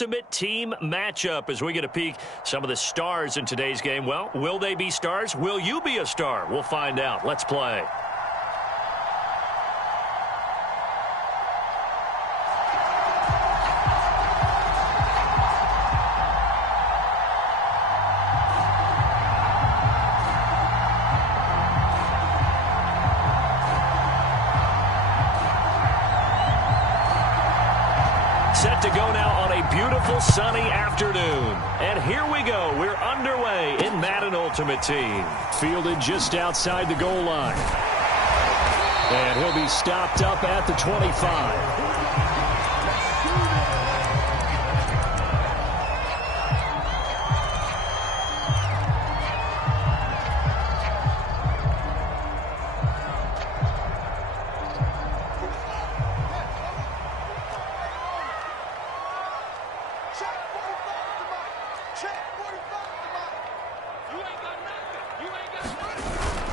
ultimate team matchup as we get a peek some of the stars in today's game. Well, will they be stars? Will you be a star? We'll find out. Let's play. Set to go now on a beautiful sunny afternoon. And here we go. We're underway in Madden Ultimate Team. Fielded just outside the goal line. And he'll be stopped up at the 25.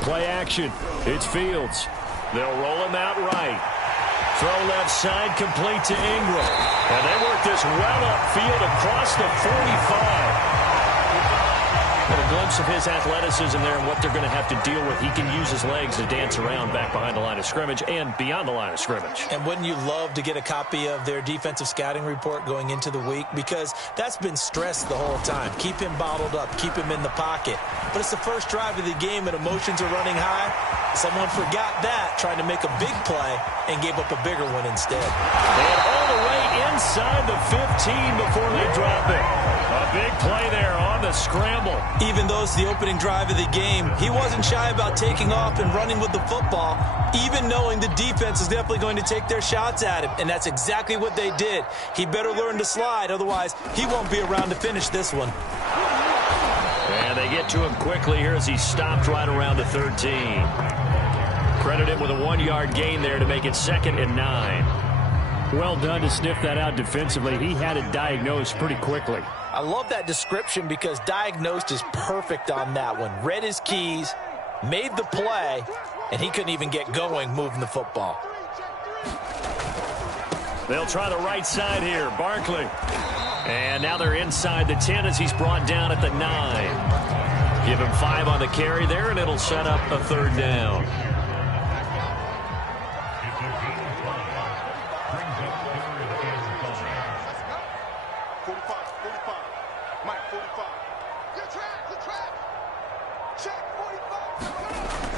Play action. It's Fields. They'll roll him out right. Throw left side, complete to Ingram. And they work this well upfield across the 45. Got a glimpse of his athleticism there and what they're going to have to deal with. He can use his legs to dance around back behind the line of scrimmage and beyond the line of scrimmage. And wouldn't you love to get a copy of their defensive scouting report going into the week? Because that's been stressed the whole time. Keep him bottled up. Keep him in the pocket. But it's the first drive of the game and emotions are running high. Someone forgot that, trying to make a big play and gave up a bigger one instead. And all the way inside the 15 before they drop it. A big play there on the scramble. Even though it's the opening drive of the game, he wasn't shy about taking off and running with the football, even knowing the defense is definitely going to take their shots at him. And that's exactly what they did. He better learn to slide, otherwise he won't be around to finish this one. And they get to him quickly here as he stopped right around the 13. Credit him with a 1-yard gain there to make it 2nd and 9. Well done to sniff that out defensively. He had it diagnosed pretty quickly. I love that description because diagnosed is perfect on that one. Read his keys, made the play, and he couldn't even get going moving the football. They'll try the right side here. Barkley. And now they're inside the 10 as he's brought down at the 9. Give him 5 on the carry there, and it'll set up a 3rd down.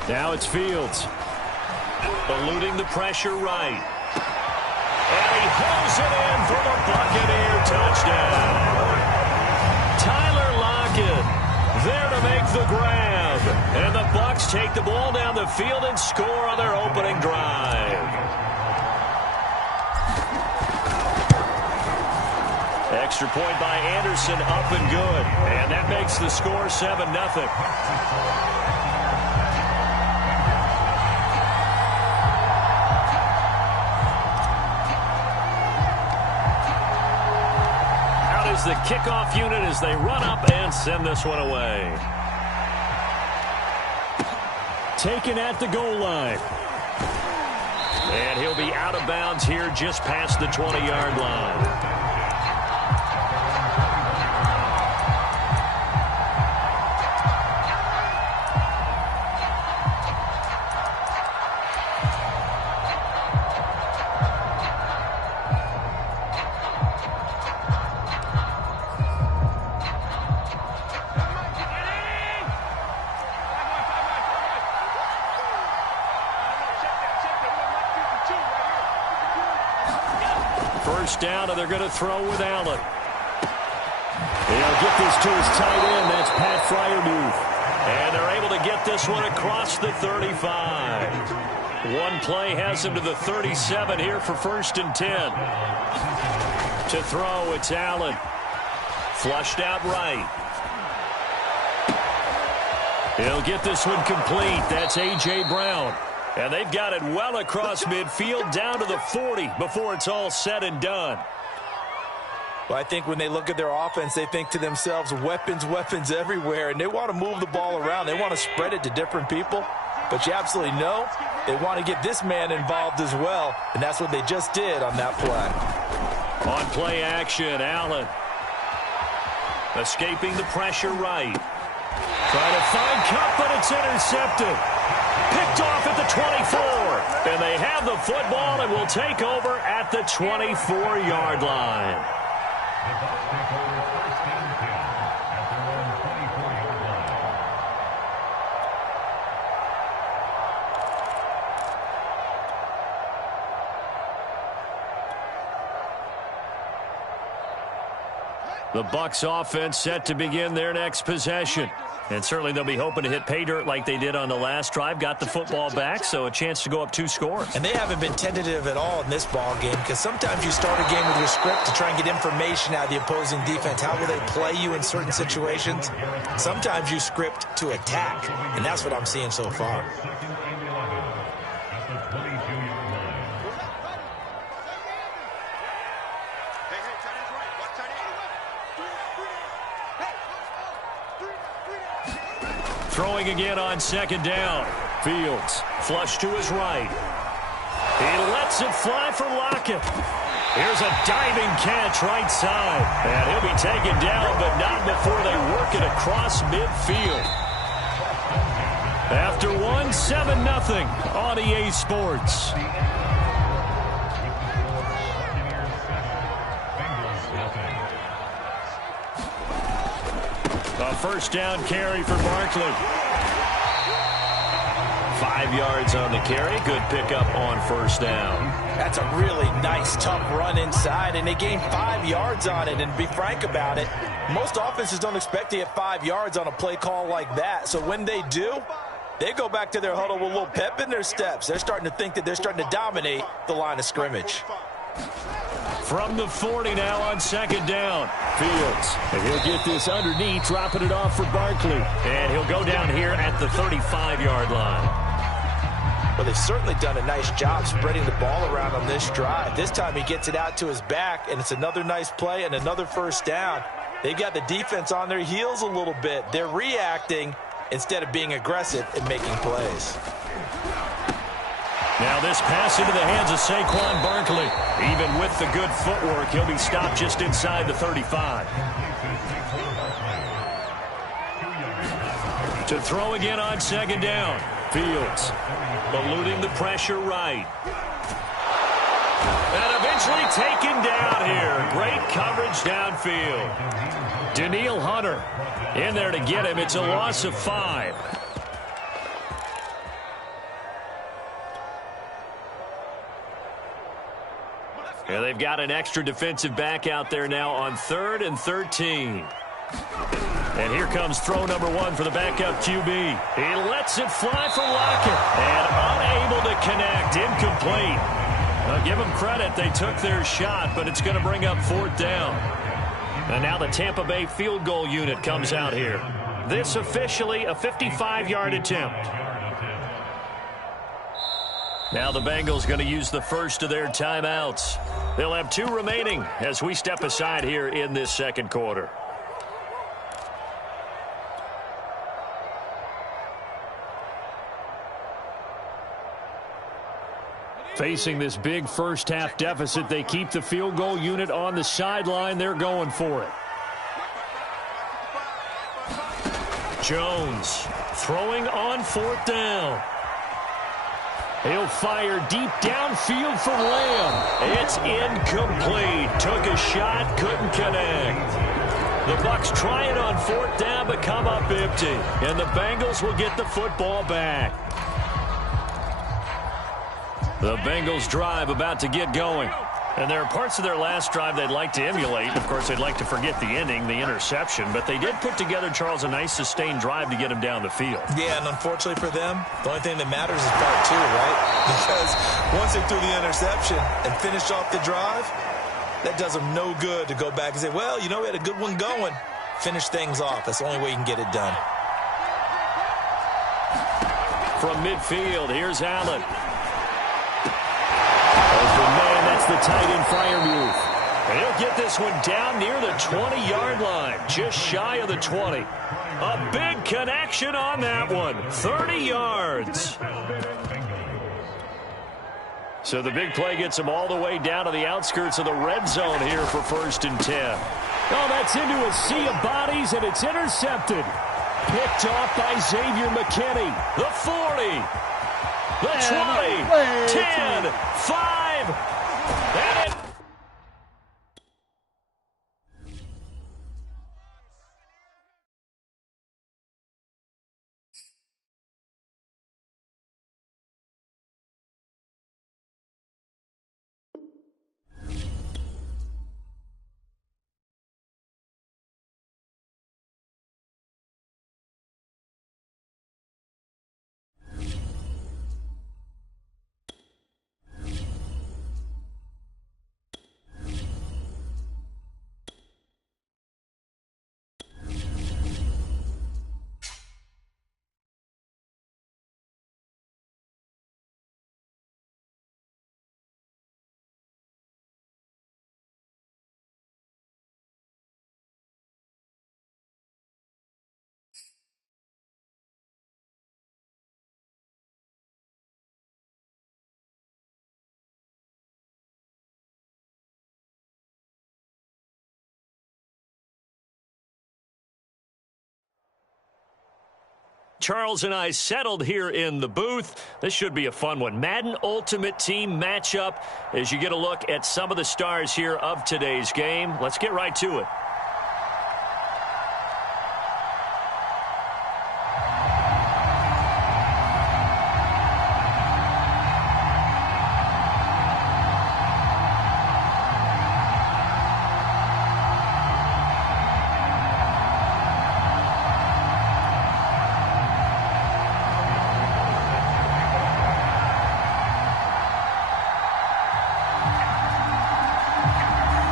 Now it's Fields. Eluding the pressure right. And he hauls it in for the Buccaneer touchdown. Tyler Lockett there to make the grab. And the Bucs take the ball down the field and score on their opening drive. Extra point by Anderson, up and good. And that makes the score 7-0. The kickoff unit as they run up and send this one away. Taken at the goal line. And he'll be out of bounds here just past the 20-yard line. First down, and they're going to throw with Allen. They'll get this to his tight end. That's Pat Freiermuth. And they're able to get this one across the 35. One play has him to the 37 here for 1st and 10. To throw, it's Allen. Flushed out right. He'll get this one complete. That's A.J. Brown. And they've got it well across midfield down to the 40 before it's all said and done. Well, I think when they look at their offense, they think to themselves, weapons, weapons everywhere, and they want to move the ball around. They want to spread it to different people. But you absolutely know they want to get this man involved as well, and that's what they just did on that play. On play action, Allen Escaping the pressure right. Trying to find Cup, but it's intercepted. Picked off at the 24. And they have the football and will take over at the 24-yard line. The Bucs offense set to begin their next possession. And certainly they'll be hoping to hit pay dirt like they did on the last drive. Got the football back, so a chance to go up 2 scores. And they haven't been tentative at all in this ball game, because sometimes you start a game with your script to try and get information out of the opposing defense. How will they play you in certain situations? Sometimes you script to attack, and that's what I'm seeing so far. Throwing again on 2nd down. Fields, flush to his right. He lets it fly for Lockett. Here's a diving catch right side. And he'll be taken down, but not before they work it across midfield. After 7-0 on EA Sports. A 1st down carry for Barkley. 5 yards on the carry. Good pickup on 1st down. That's a really nice, tough run inside, and they gained 5 yards on it. And to be frank about it, most offenses don't expect to get 5 yards on a play call like that. So when they do, they go back to their huddle with a little pep in their steps. They're starting to think that they're starting to dominate the line of scrimmage. From the 40 now on 2nd down. Fields. And he'll get this underneath, dropping it off for Barkley. And he'll go down here at the 35-yard line. Well, they've certainly done a nice job spreading the ball around on this drive. This time he gets it out to his back, and it's another nice play and another 1st down. They've got the defense on their heels a little bit. They're reacting instead of being aggressive and making plays. Now this pass into the hands of Saquon Barkley. Even with the good footwork, he'll be stopped just inside the 35. To throw again on 2nd down. Fields eluding the pressure right. And eventually taken down here. Great coverage downfield. Danielle Hunter in there to get him. It's a loss of 5. Yeah, they've got an extra defensive back out there now on 3rd and 13. And here comes throw number 1 for the backup QB. He lets it fly for Lockett. And unable to connect. Incomplete. Now give them credit. They took their shot, but it's going to bring up 4th down. And now the Tampa Bay field goal unit comes out here. This officially a 55-yard attempt. Now the Bengals going to use the first of their timeouts. They'll have 2 remaining as we step aside here in this 2nd quarter. Facing this big first-half deficit, they keep the field goal unit on the sideline. They're going for it. Jones throwing on 4th down. He'll fire deep downfield for Lamb. It's incomplete. Took a shot, couldn't connect. The Bucs try it on 4th down, but come up empty. And the Bengals will get the football back. The Bengals drive about to get going. And there are parts of their last drive they'd like to emulate. Of course, they'd like to forget the ending, the interception. But they did put together, Charles, a nice sustained drive to get him down the field. Yeah, and unfortunately for them, the only thing that matters is part 2, right? Because once they threw the interception and finished off the drive, that does them no good to go back and say, well, you know, we had a good one going. Finish things off. That's the only way you can get it done. From midfield, here's Allen. Man, that's the tight end fire move. And he'll get this one down near the 20-yard line, just shy of the 20. A big connection on that one, 30 yards. So the big play gets him all the way down to the outskirts of the red zone here for 1st and 10. Oh, that's into a sea of bodies, and it's intercepted. Picked off by Xavier McKinney. The 40. The 20. 10. 5. And it. Charles and I settled here in the booth. This should be a fun one. Madden Ultimate Team matchup as you get a look at some of the stars here of today's game. Let's get right to it.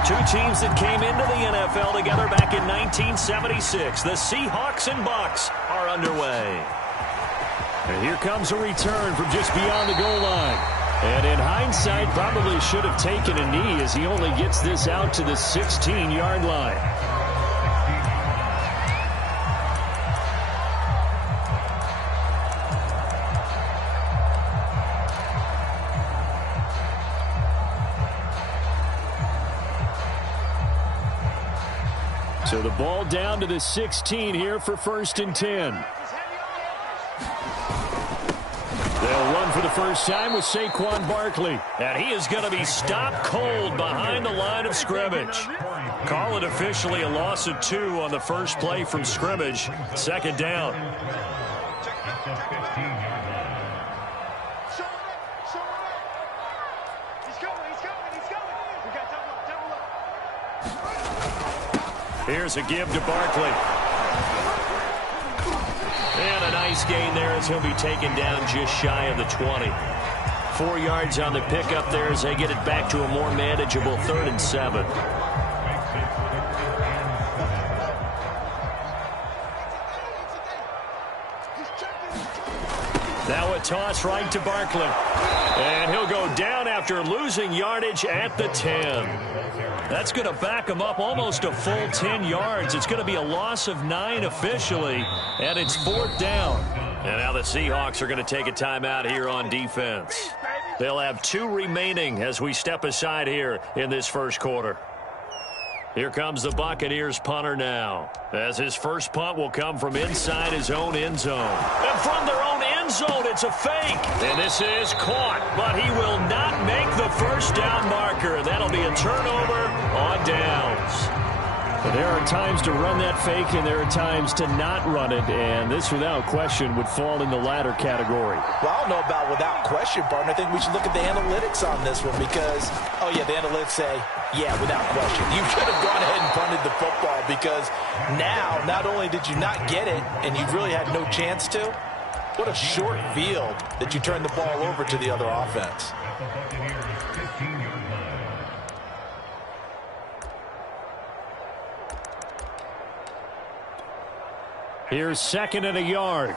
Two teams that came into the NFL together back in 1976. The Seahawks and Bucks are underway. And here comes a return from just beyond the goal line. And in hindsight, probably should have taken a knee as he only gets this out to the 16-yard line. So the ball down to the 16 here for 1st and 10. They'll run for the first time with Saquon Barkley. And he is going to be stopped cold behind the line of scrimmage. Call it officially a loss of 2 on the first play from scrimmage. 2nd down. Here's a give to Barkley. And a nice gain there as he'll be taken down just shy of the 20. 4 yards on the pickup there as they get it back to a more manageable 3rd and 7. Now a toss right to Barkley. And he'll go down after losing yardage at the 10. That's going to back him up almost a full 10 yards. It's going to be a loss of 9 officially, and it's 4th down. And now the Seahawks are going to take a timeout here on defense. They'll have 2 remaining as we step aside here in this first quarter. Here comes the Buccaneers punter now, as his first punt will come from inside his own end zone. And from their own end zone, it's a fake. And this is caught, but he will not make the first down marker. That'll be a turnover on downs. But there are times to run that fake, and there are times to not run it, and this, without question, would fall in the latter category. Well, I don't know about without question, partner. I think we should look at the analytics on this one because, oh, yeah, the analytics say, yeah, without question. You should have gone ahead and punted the football because now, not only did you not get it, and you really had no chance to, what a short field that you turned the ball over to the other offense. Here's 2nd and a yard.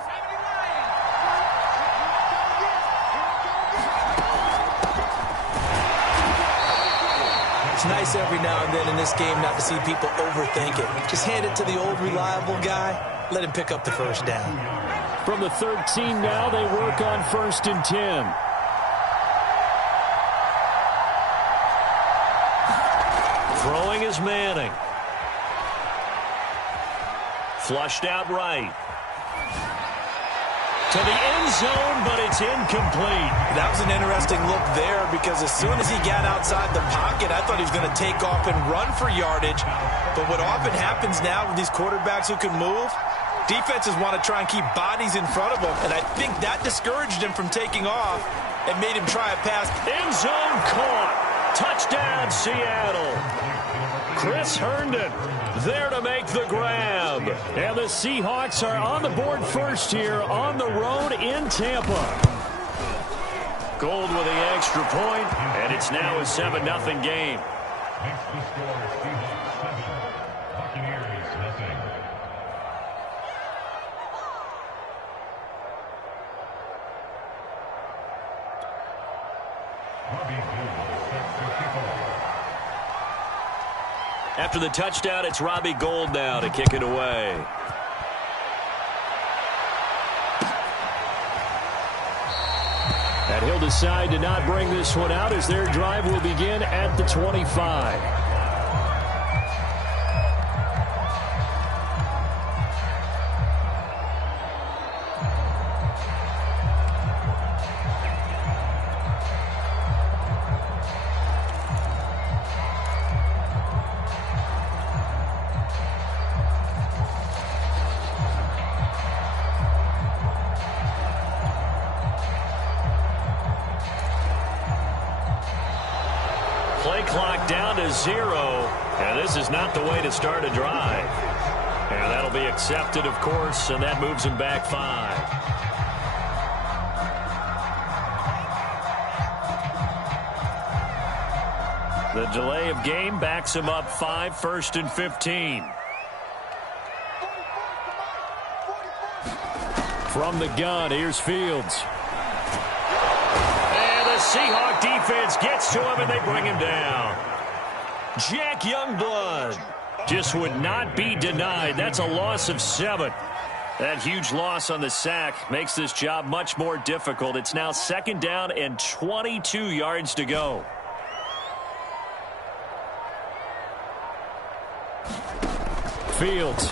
It's nice every now and then in this game not to see people overthink it. Just hand it to the old reliable guy. Let him pick up the first down. From the 13 now, they work on 1st and 10. Throwing is Manning. Flushed out right. To the end zone, but it's incomplete. That was an interesting look there because as soon as he got outside the pocket, I thought he was going to take off and run for yardage. But what often happens now with these quarterbacks who can move, defenses want to try and keep bodies in front of them, and I think that discouraged him from taking off and made him try a pass. End zone caught. Touchdown, Seattle. Chris Herndon there to make the grab. And the Seahawks are on the board first here on the road in Tampa. Gold with the extra point, and it's now a 7-0 game. Next to score, Seahawks 7, Buccaneers nothing. Robbie Gould set to kick off. After the touchdown, it's Robbie Gould now to kick it away. And he'll decide to not bring this one out as their drive will begin at the 25. Play clock down to 0, and this is not the way to start a drive. And that'll be accepted, of course, and that moves him back 5. The delay of game backs him up 5, 1st and 15. From the gun, here's Fields. Seahawk defense gets to him, and they bring him down. Jack Youngblood just would not be denied. That's a loss of 7. That huge loss on the sack makes this job much more difficult. It's now 2nd down and 22 yards to go. Fields.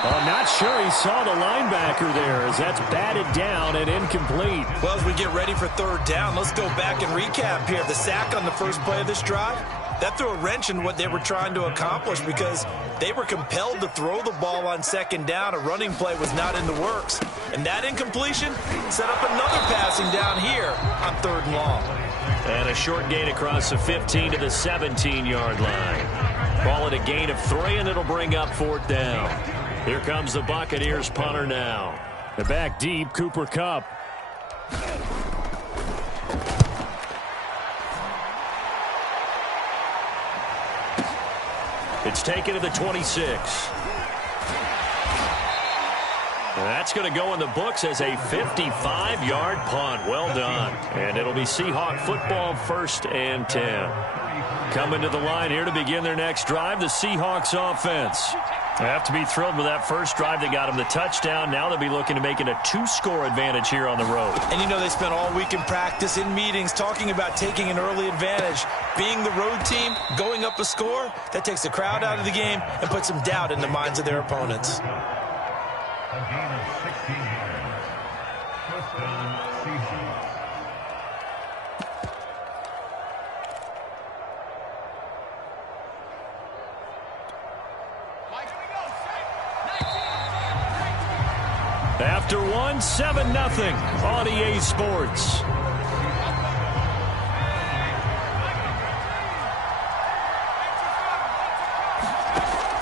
I'm not sure he saw the linebacker there as that's batted down and incomplete. Well, as we get ready for 3rd down, let's go back and recap here. The sack on the first play of this drive, that threw a wrench in what they were trying to accomplish because they were compelled to throw the ball on 2nd down. A running play was not in the works. And that incompletion set up another passing down here on 3rd and long. And a short gain across the 15 to the 17-yard line. Ball at a gain of 3, and it'll bring up 4th down. Here comes the Buccaneers punter now. They're back deep, Cooper Kupp. It's taken to the 26. That's going to go in the books as a 55-yard punt. Well done. And it'll be Seahawk football 1st and 10. Coming to the line here to begin their next drive, the Seahawks offense. They have to be thrilled with that first drive. They got them the touchdown. Now they'll be looking to make it a 2-score advantage here on the road. And you know they spent all week in practice, in meetings, talking about taking an early advantage. Being the road team, going up a score, that takes the crowd out of the game and puts some doubt in the minds of their opponents. A gain of 16 yards. First down, Seahawks. After 1, 7-0 on EA Sports.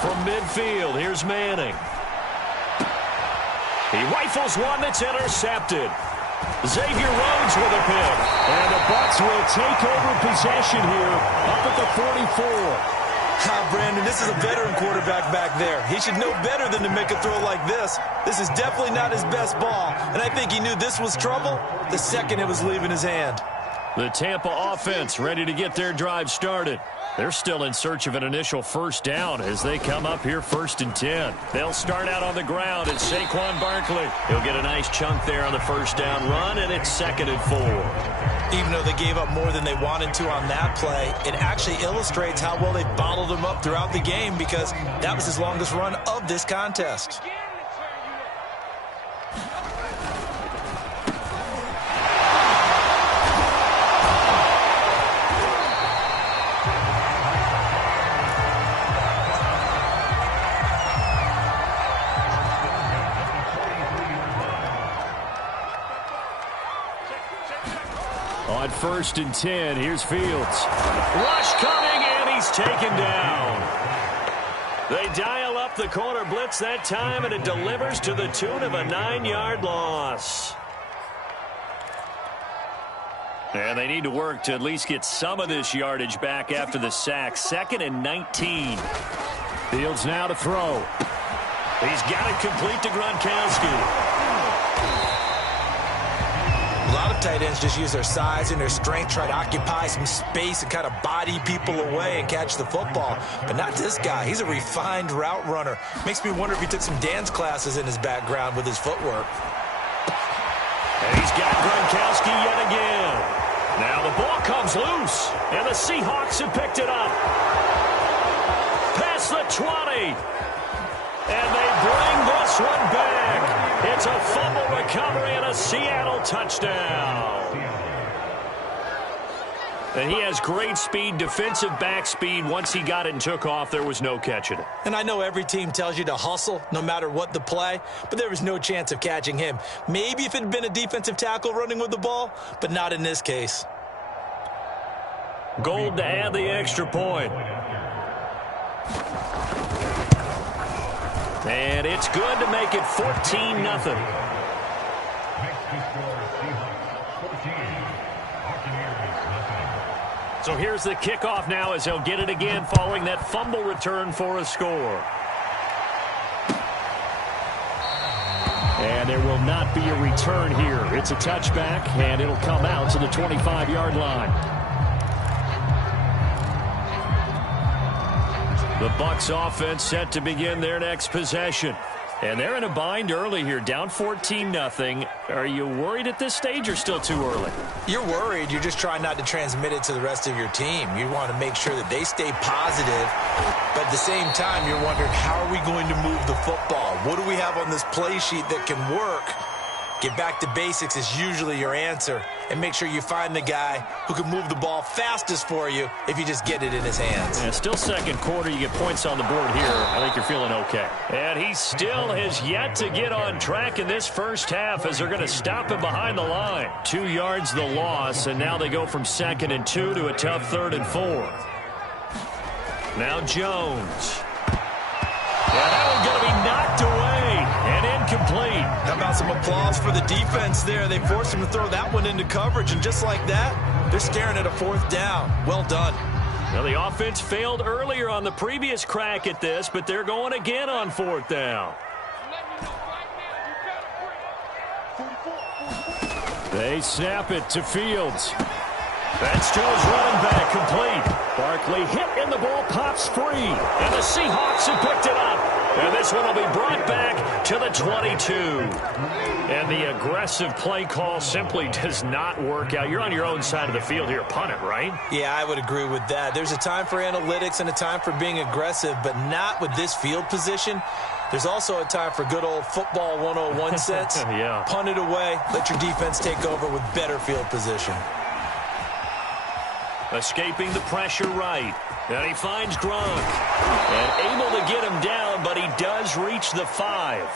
From midfield, here's Manning. He rifles one that's intercepted. Xavier Rhodes with a pick. And the Bucs will take over possession here up at the 44. Brandon, this is a veteran quarterback back there. He should know better than to make a throw like this. This is definitely not his best ball, and I think he knew this was trouble the second it was leaving his hand. The Tampa offense ready to get their drive started. They're still in search of an initial first down as they come up here 1st and 10. They'll start out on the ground as Saquon Barkley. He'll get a nice chunk there on the first down run, and it's 2nd and 4. Even though they gave up more than they wanted to on that play, it actually illustrates how well they bottled them up throughout the game because that was his longest run of this contest. On 1st and 10, here's Fields. Rush coming, and he's taken down. They dial up the corner blitz that time, and it delivers to the tune of a 9-yard loss. And they need to work to at least get some of this yardage back after the sack. 2nd and 19. Fields now to throw. He's got it complete to Gronkowski. A lot of tight ends just use their size and their strength, try to occupy some space and kind of body people away and catch the football. But not this guy. He's a refined route runner. Makes me wonder if he took some dance classes in his background with his footwork. And he's got Gronkowski yet again. Now the ball comes loose, and the Seahawks have picked it up. Past the 20. And they bring this one back. It's a fumble recovery and a Seattle touchdown. And he has great speed, defensive back speed. Once he got it and took off, there was no catching it. And I know every team tells you to hustle no matter what the play, but there was no chance of catching him. Maybe if it had been a defensive tackle running with the ball, but not in this case. Gold to add the extra point. And it's good to make it 14-0. So here's the kickoff now as he'll get it again following that fumble return for a score. And there will not be a return here. It's a touchback, and it'll come out to the 25-yard line. The Bucs offense set to begin their next possession. And they're in a bind early here, down 14-0. Are you worried at this stage or still too early? You're worried. You're just trying not to transmit it to the rest of your team. You want to make sure that they stay positive. But at the same time, you're wondering, how are we going to move the football? What do we have on this play sheet that can work? Get back to basics is usually your answer. And make sure you find the guy who can move the ball fastest for you if you just get it in his hands. Yeah, still second quarter. You get points on the board here. I think you're feeling okay. And he still has yet to get on track in this first half as they're going to stop him behind the line. 2 yards the loss, and now they go from 2nd and 2 to a tough 3rd and 4. Now Jones. And that one's going to be knocked away and incomplete. How about some applause for the defense there? They forced him to throw that one into coverage, and just like that, they're staring at a 4th down. Well done. Now, the offense failed earlier on the previous crack at this, but they're going again on 4th down. They snap it to Fields. That's to his running back, complete. Barkley hit and the ball pops free. And the Seahawks have picked it up. And this one will be brought back to the 22. And the aggressive play call simply does not work out. You're on your own side of the field here. Punt it, right? Yeah, I would agree with that. There's a time for analytics and a time for being aggressive, but not with this field position. There's also a time for good old football 101 sense. Yeah. Punt it away. Let your defense take over with better field position. Escaping the pressure right. And he finds Gronk. And able to get him down, but he does reach the 5.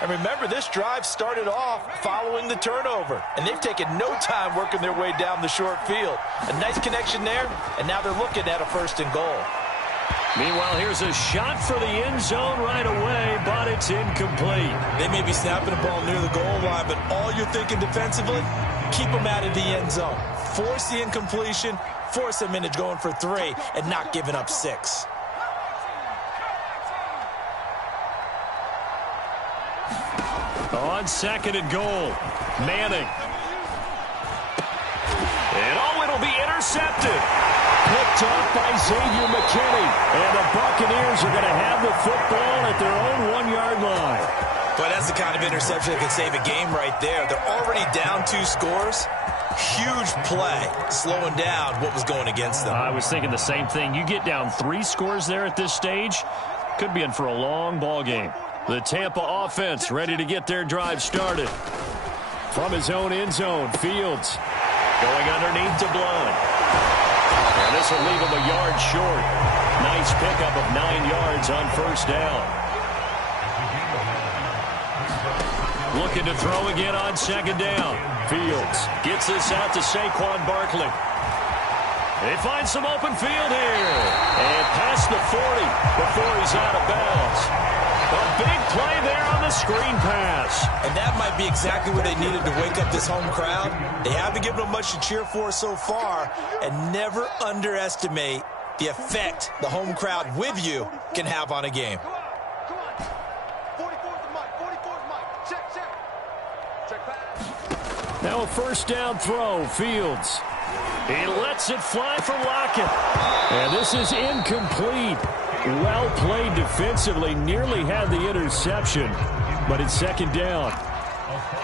And remember, this drive started off following the turnover. And they've taken no time working their way down the short field. A nice connection there, and now they're looking at a 1st and goal. Meanwhile, here's a shot for the end zone right away, but it's incomplete. They may be snapping the ball near the goal line, but all you're thinking defensively, keep them out of the end zone. Force the incompletion, force them into going for 3, and not giving up 6. On 2nd and goal, Manning. intercepted. Picked off by Xavier McKinney. And the Buccaneers are going to have the football at their own 1-yard line. But that's the kind of interception that can save a game right there. They're already down 2 scores. Huge play, slowing down what was going against them. I was thinking the same thing. You get down 3 scores there at this stage, could be in for a long ball game. The Tampa offense ready to get their drive started. From his own end zone, Fields going underneath to Blunt. And this will leave him a yard short. Nice pickup of 9 yards on first down. Looking to throw again on second down. Fields gets this out to Saquon Barkley. They find some open field here. And past the 40 before he's out of bounds. A big play there on the screen pass. And that might be exactly what they needed to wake up this home crowd. They haven't given them much to cheer for so far. And never underestimate the effect the home crowd with you can have on a game. Now a first down throw, Fields. He lets it fly for Lockett. And this is incomplete. Well played defensively, nearly had the interception, but it's second down.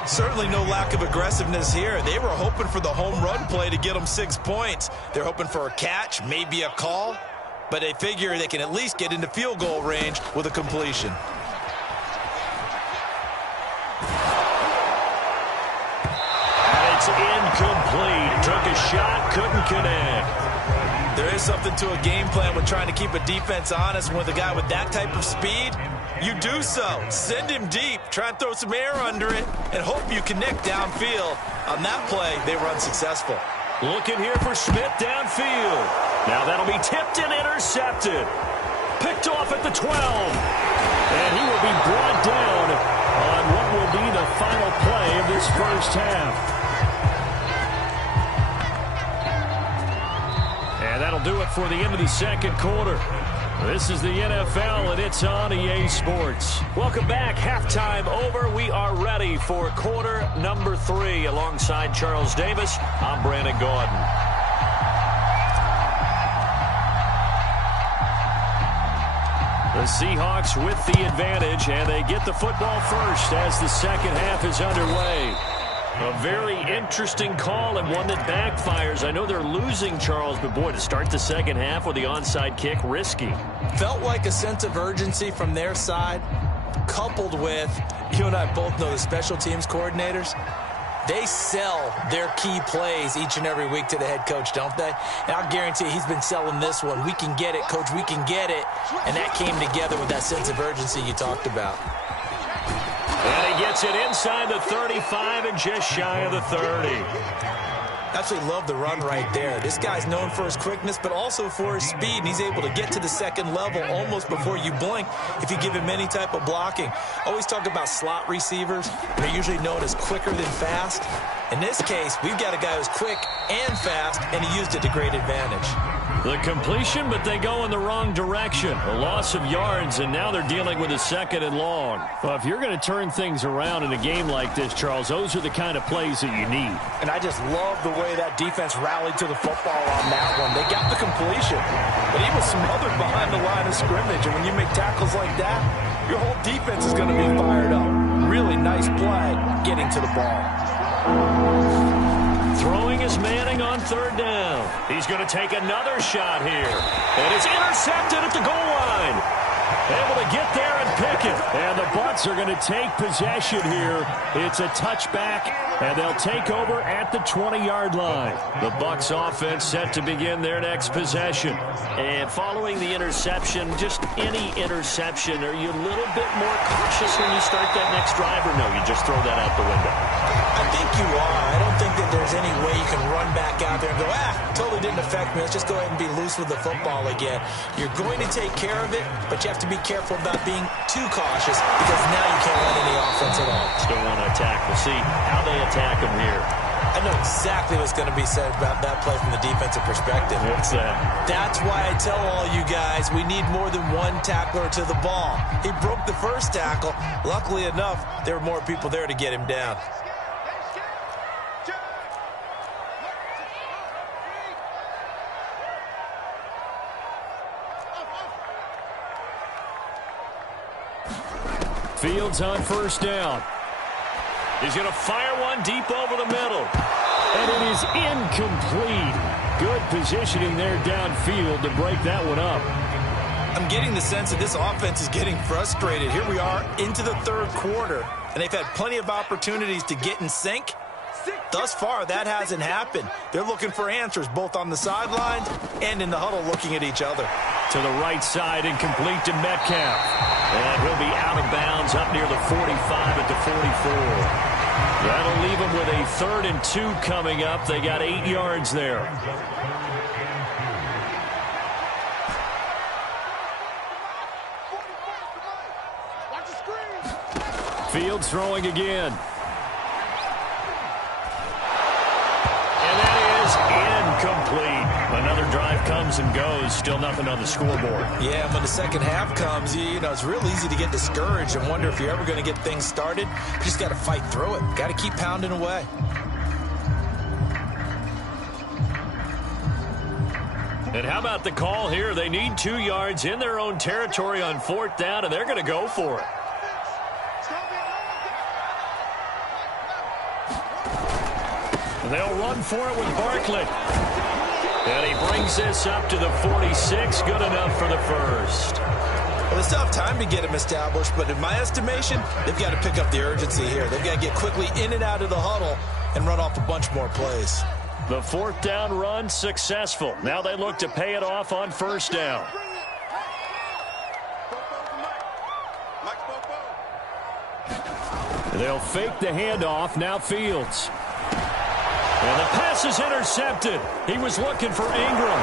Certainly no lack of aggressiveness here. They were hoping for the home run play to get them 6 points. They're hoping for a catch, maybe a call, but they figure they can at least get into field goal range with a completion. It's incomplete. Took a shot, couldn't connect. There is something to a game plan with trying to keep a defense honest. With a guy with that type of speed, you do so. Send him deep, try and throw some air under it, and hope you connect downfield. On that play, they were unsuccessful. Looking here for Smith downfield. Now that'll be tipped and intercepted. Picked off at the 12. And he will be brought down on what will be the final play of this first half. And that'll do it for the end of the second quarter. This is the NFL, and it's on EA Sports. Welcome back. Halftime over. We are ready for quarter number 3. Alongside Charles Davis, I'm Brandon Gaudin. The Seahawks with the advantage, and they get the football first as the second half is underway. A very interesting call and one that backfires. I know they're losing, Charles, but boy, to start the second half with the onside kick, risky. Felt like a sense of urgency from their side, coupled with, you and I both know the special teams coordinators, they sell their key plays each and every week to the head coach, don't they? And I'll guarantee you he's been selling this one. We can get it, coach, we can get it. And that came together with that sense of urgency you talked about. And he gets it inside the 35 and just shy of the 30. Absolutely love the run right there. This guy's known for his quickness, but also for his speed. And he's able to get to the second level almost before you blink if you give him any type of blocking. Always talk about slot receivers. They're usually known as quicker than fast. In this case, we've got a guy who's quick and fast, and he used it to great advantage. The completion, but they go in the wrong direction. A loss of yards, and now they're dealing with a second and long. Well, if you're going to turn things around in a game like this, Charles, those are the kind of plays that you need. And I just love the way that defense rallied to the football on that one. They got the completion, but he was smothered behind the line of scrimmage. And when you make tackles like that, your whole defense is going to be fired up. Really nice play getting to the ball. Throwing is Manning on third down. He's going to take another shot here. And it's intercepted at the goal line. Able to get there and pick it. And the Bucs are going to take possession here. It's a touchback, and they'll take over at the 20-yard line. The Bucs offense set to begin their next possession. And following the interception, just any interception, are you a little bit more cautious when you start that next drive, or no, you just throw that out the window? I think you are. I don't think that there's any way you can run back out there and go, totally didn't affect me. Let's just go ahead and be loose with the football again. You're going to take care of it, but you have to be careful about being too cautious because now you can't run any offense at all. Still want to attack. We'll see how they attack them here. I know exactly what's going to be said about that play from the defensive perspective. What's that? That's why I tell all you guys we need more than one tackler to the ball. He broke the first tackle. Luckily enough, there were more people there to get him down. Fields on first down. He's going to fire one deep over the middle. And it is incomplete. Good positioning there downfield to break that one up. I'm getting the sense that this offense is getting frustrated. Here we are into the third quarter, and they've had plenty of opportunities to get in sync. Thus far, that hasn't happened. They're looking for answers both on the sidelines and in the huddle looking at each other. To the right side, incomplete to Metcalf. And he'll be out of bounds up near the 45 at the 44. That'll leave them with a 3rd and 2 coming up. They got 8 yards there. Fields throwing again. And that is incomplete. Another drive comes and goes. Still nothing on the scoreboard. Yeah, when the second half comes, you know, it's real easy to get discouraged and wonder if you're ever going to get things started. You just got to fight through it. Got to keep pounding away. And how about the call here? They need 2 yards in their own territory on 4th down, and they're going to go for it. They'll run for it with Barkley. And he brings this up to the 46. Good enough for the first. Well, they still have time to get him established, but in my estimation, they've got to pick up the urgency here. They've got to get quickly in and out of the huddle and run off a bunch more plays. The 4th down run successful. Now they look to pay it off on 1st down. They'll fake the handoff. Now Fields. And the pass is intercepted. He was looking for Ingram.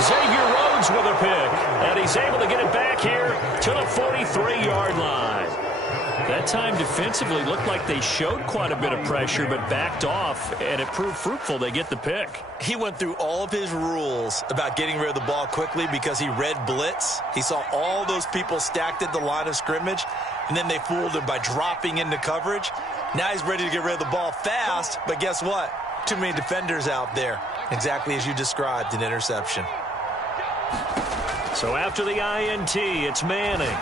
Xavier Rhodes with a pick. And he's able to get it back here to the 43-yard line. That time defensively looked like they showed quite a bit of pressure but backed off, and it proved fruitful. They get the pick. He went through all of his rules about getting rid of the ball quickly because he read blitz. He saw all those people stacked at the line of scrimmage, and then they fooled him by dropping into coverage. Now he's ready to get rid of the ball fast, but guess what? Too many defenders out there. Exactly as you described, an interception. So after the INT, it's Manning.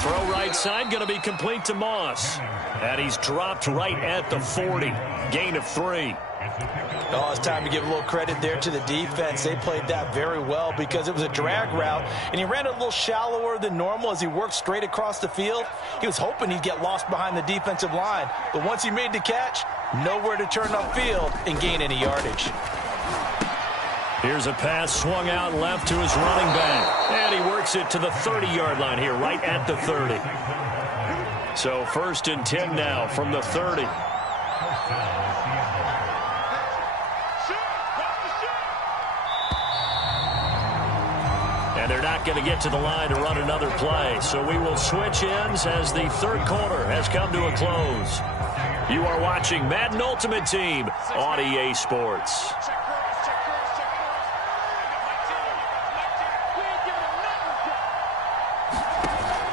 Throw right side, going to be complete to Moss. And he's dropped right at the 40. Gain of 3. Oh, it's time to give a little credit there to the defense. They played that very well because it was a drag route, and he ran a little shallower than normal as he worked straight across the field. He was hoping he'd get lost behind the defensive line, but once he made the catch, nowhere to turn upfield and gain any yardage. Here's a pass swung out left to his running back, and he works it to the 30-yard line here, right at the 30. So 1st and 10 now from the 30. And they're not going to get to the line to run another play. So we will switch ends as the 3rd quarter has come to a close. You are watching Madden Ultimate Team on EA Sports.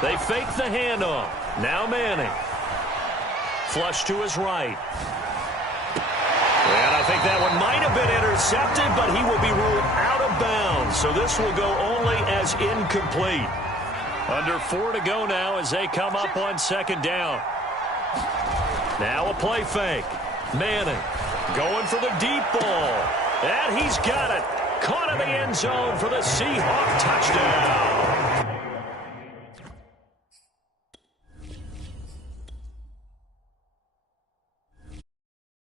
They fake the handoff. Now Manning. Flush to his right. And I think that one might have been intercepted, but he will be ruled out of bounds. So this will go only as incomplete. Under 4 to go now as they come up on 2nd down. Now a play fake. Manning going for the deep ball. And he's got it. Caught in the end zone for the Seahawk touchdown.